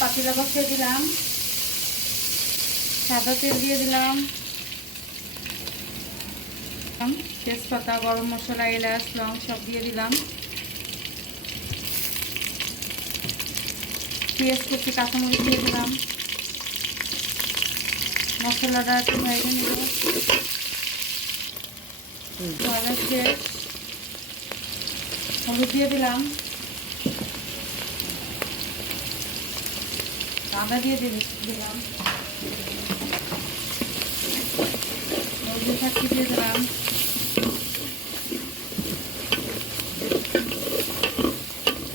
পাতিলা বসিয়ে দিলাম, সাদা তেল দিয়ে দিলাম, তেজপাতা, গরম মশলা, এলাচ, লং সব দিয়ে দিলাম, পেঁয়াজ কুচি, কাঁচামরিচ দিয়ে দিলাম। মশলাটা একটু ভেজে নিব, ভাজা শেষ। হলুদ দিয়ে দিলাম, আদা দিয়ে দিলাম, হলুদ থাকি দিয়ে দিলাম,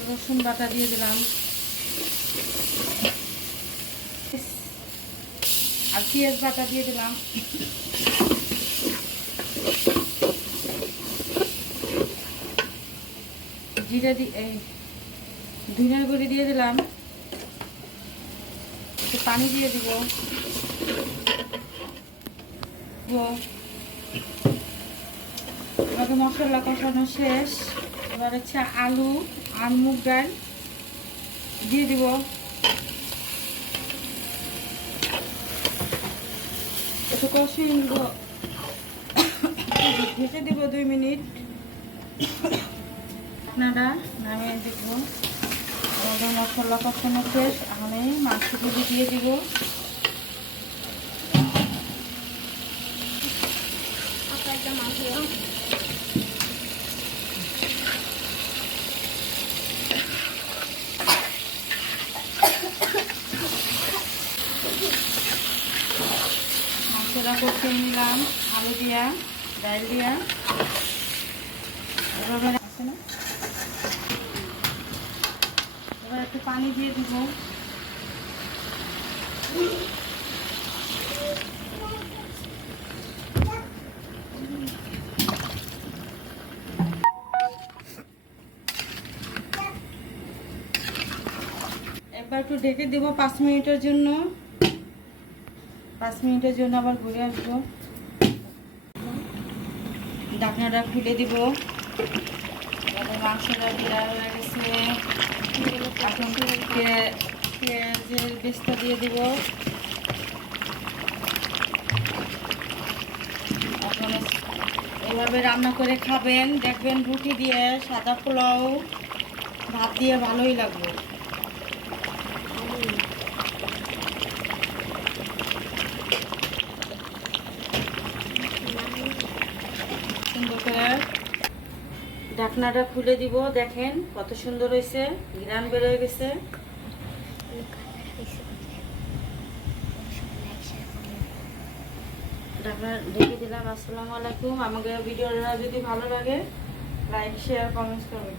রসুন বাটা দিয়ে দিলাম আর পেঁয়াজ বাটা দিয়ে দিলাম। জিরা দিয়ে ধনিয়ার গুঁড়ি দিয়ে দিলাম, একটু পানি দিয়ে দিব। এবার মশলা কষানো শেষ। এবার হচ্ছে আলু আর মুগ ডাল দিয়ে দিব, একটু কষিয়ে নিব, ঢেকে দিব 2 মিনিট। আপনারা নামিয়ে দেখব। আমাদের মশলা কষানো শেষ। আমি মাংসগুলি দিয়ে দিব, মাংসটা কষিয়ে নিলাম আলু দিয়া, ডাল দিয়া। এবার একটু পানি দিয়ে দিব, এবার একটু ঢেকে দেবো 5 মিনিটের জন্য। 5 মিনিটের জন্য আবার ঘুরে আসবো। ঢাকনাটা খুলে দিব। মাংসটা দেওয়া হয়ে গেছে। এখন পেঁয়াজের পেস্টটা দিয়ে দিব। এখন এইভাবে রান্না করে খাবেন, দেখবেন রুটি দিয়ে, সাদা পোলাও, ভাত দিয়ে ভালোই লাগবে। সুন্দর করে ঢাকনাটা খুলে দিব, দেখেন কত সুন্দর হয়েছে, ঘ্রাণ বের হয়ে গেছে। ঢাকনা ঢেকে দিলাম। আসসালামু আলাইকুম। আমাদের ভিডিওটা যদি ভালো লাগে লাইক, শেয়ার, কমেন্টস করবেন।